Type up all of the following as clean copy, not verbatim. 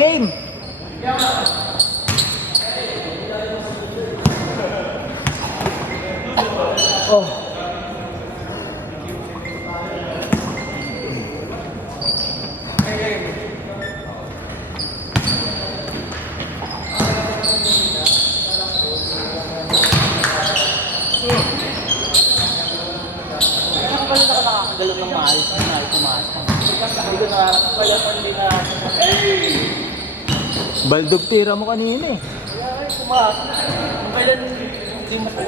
Game! Oh. Pala na nakakagalaw ng maayos na tumasa. Hindi ko nakakagalaw pala hindi na... Baldog tira mo kanina eh. Kaya ay tumasa. Kung kailan hindi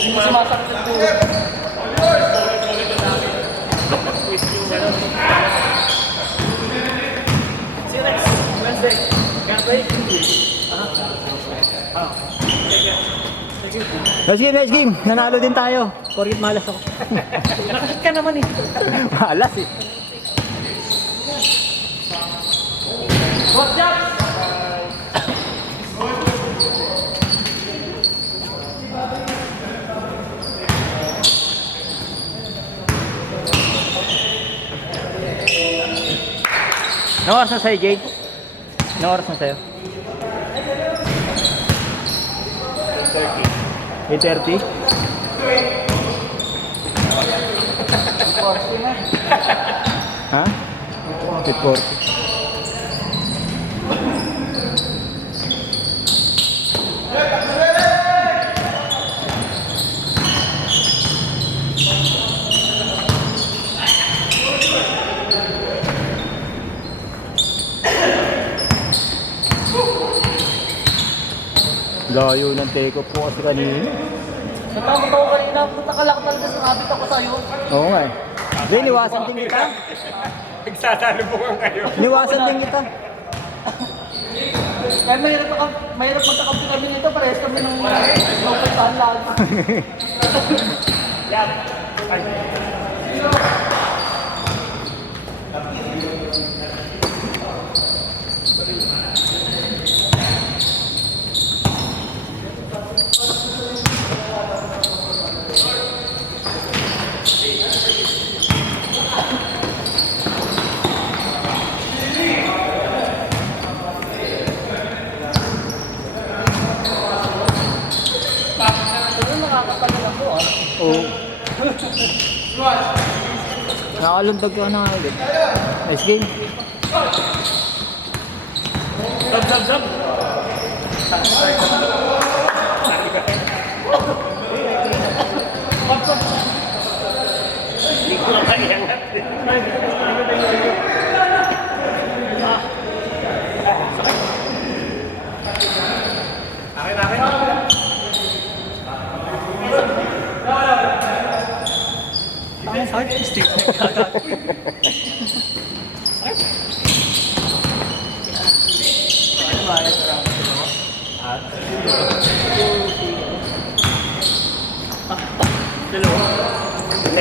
sumasakit ng tuwa. Si Rex, Wednesday. Gantay. Nice game. Nanalo din tayo. Porkit malas ako. Nakashit ka naman eh. Malas eh. What's up? Anong oras na sa'yo, Jade? Anong oras na sa'yo? 8:30? Ha? 8:40. Layo ng take off po kasi kanina. Natakot ako kanina. Punta ka lang talaga sa kabit ako sa'yo. Oo nga eh. Hindi, niwasan din kita. Nagsasalubungan kayo. Niwasan din kita. Kaya mahirap magkakampi kami nito. Parehas kami ng local tahan. Yan. Oo. Nakaluntag ka na ulit. Nice game. Zab. Hindi ko lang kailangan. Ang sakit. Stick na kagad. Dalawa. Hindi. Sa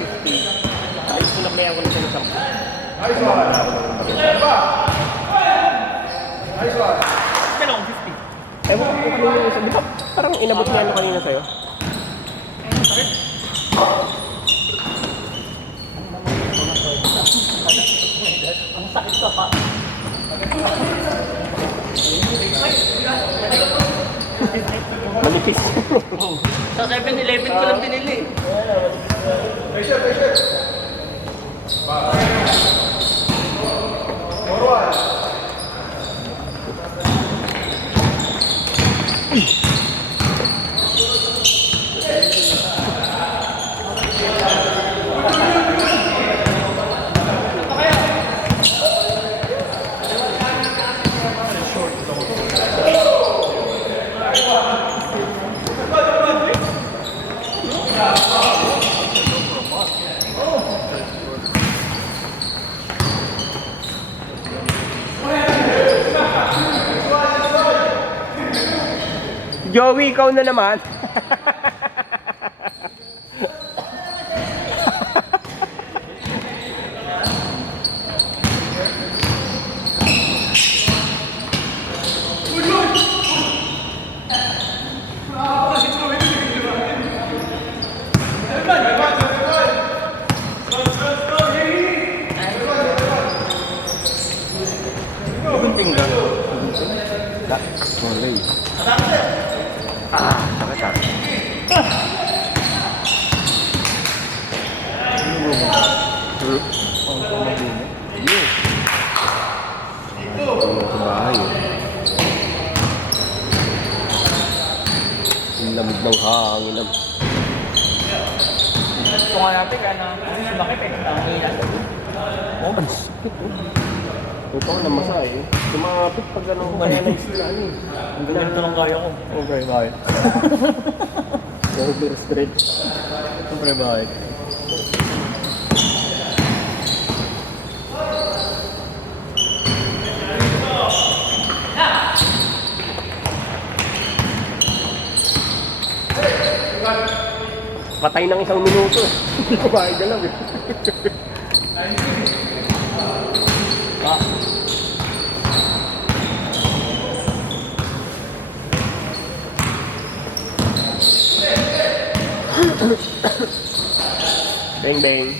50. Alis ko lang na ako ng isang. Kailan ako 50? Ewan ko kung ano sabi. Parang inabot niya ano kanina sa'yo. Ang sakit ka pa. Manipis. Sa 7-Eleven ko lang binili. Joey, ikaw na naman. Sa bahay. Ang lamig ng hangin. Ito nga natin, kaya na sumakit eh. Ang ilan. Oh, ang sakit oh. Ito ko namasa eh. Sumapit pag anong kaya sila eh. Ang ganito lang kaya ko. Okay, bakit? Overstretch. Okay, bakit? Patay ng 1 minuto. Kumain ka lang eh. Ah. Bang bang.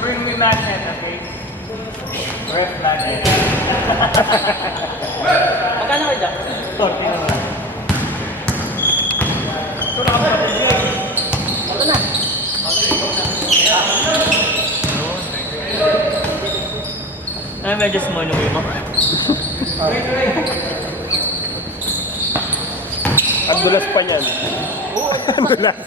Bring me magnet, okay? Ref magnet. Magkano kayo dyan? 40 naman. Ito na. Ay, medyo small yung mo. Ang dulas pa niyan. Ang dulas.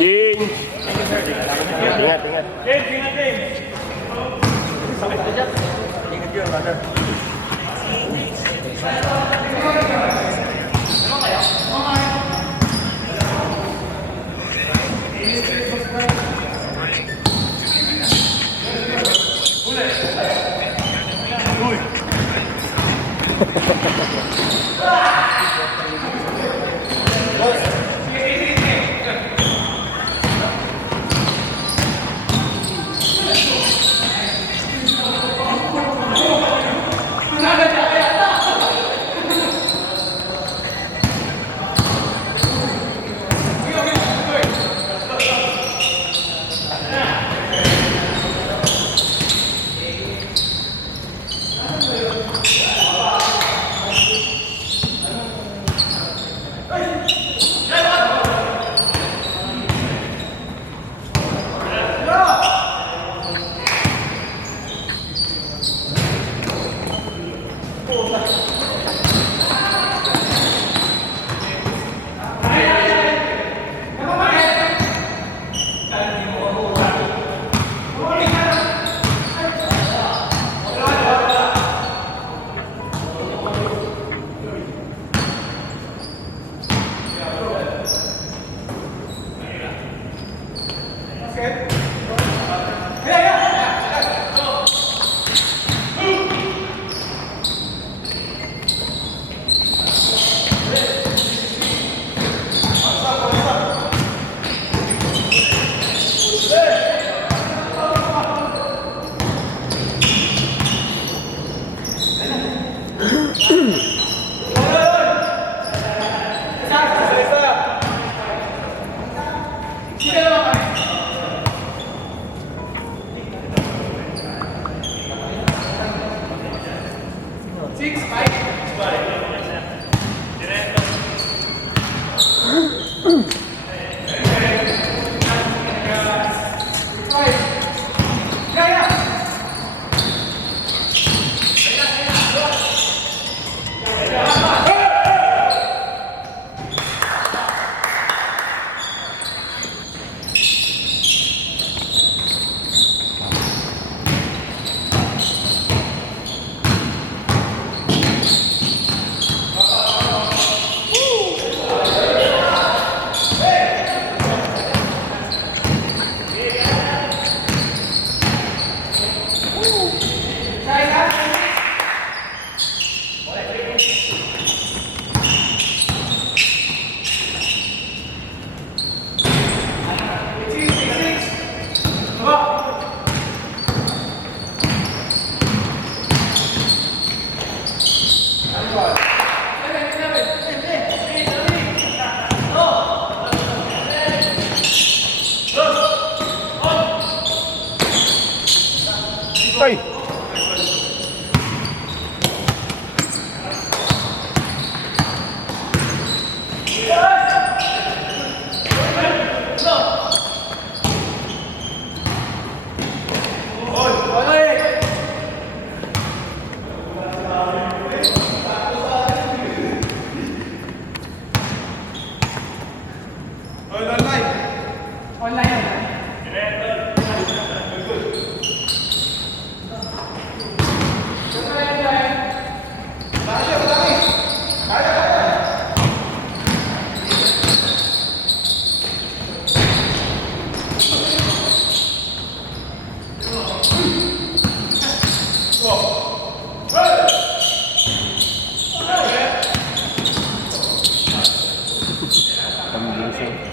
King! Ingat, ingat. James, ingat James! Sakit ka dyan. Ingat yun, brother. Pambilising.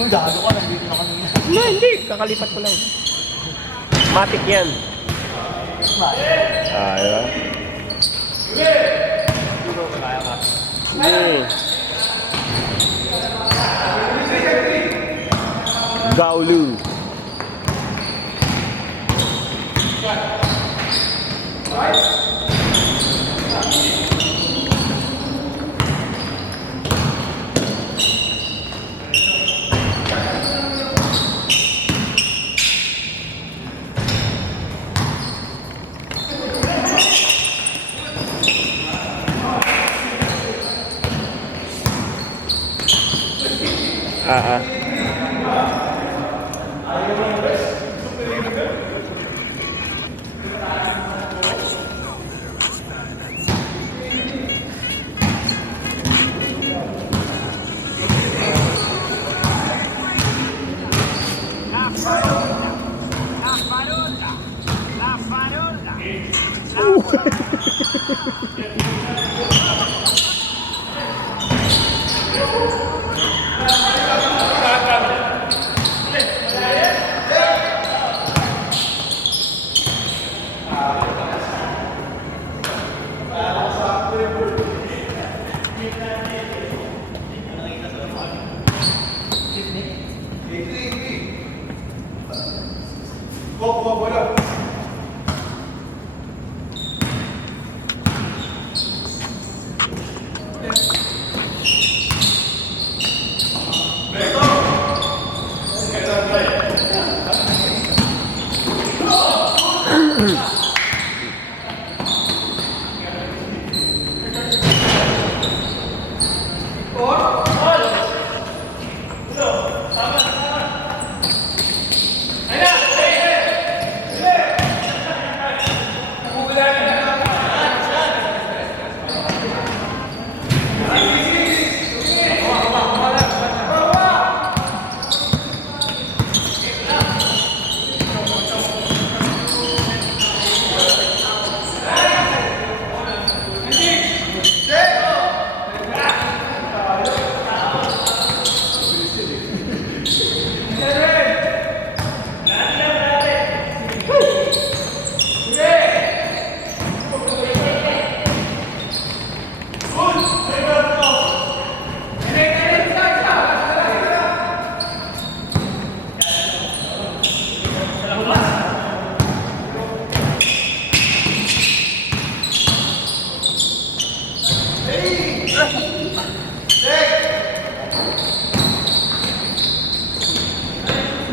Uy, gago ka, nandito na kanina. Hindi. Kakalipat ko lang. Matik yan. Diba? Siguro kaya ka. Gaulu.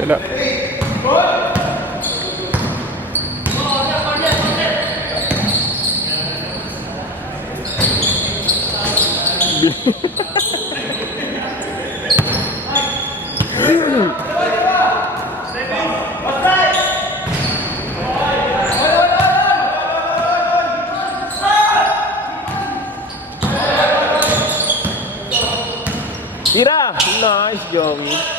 Wala. Tira! Nice, Joey.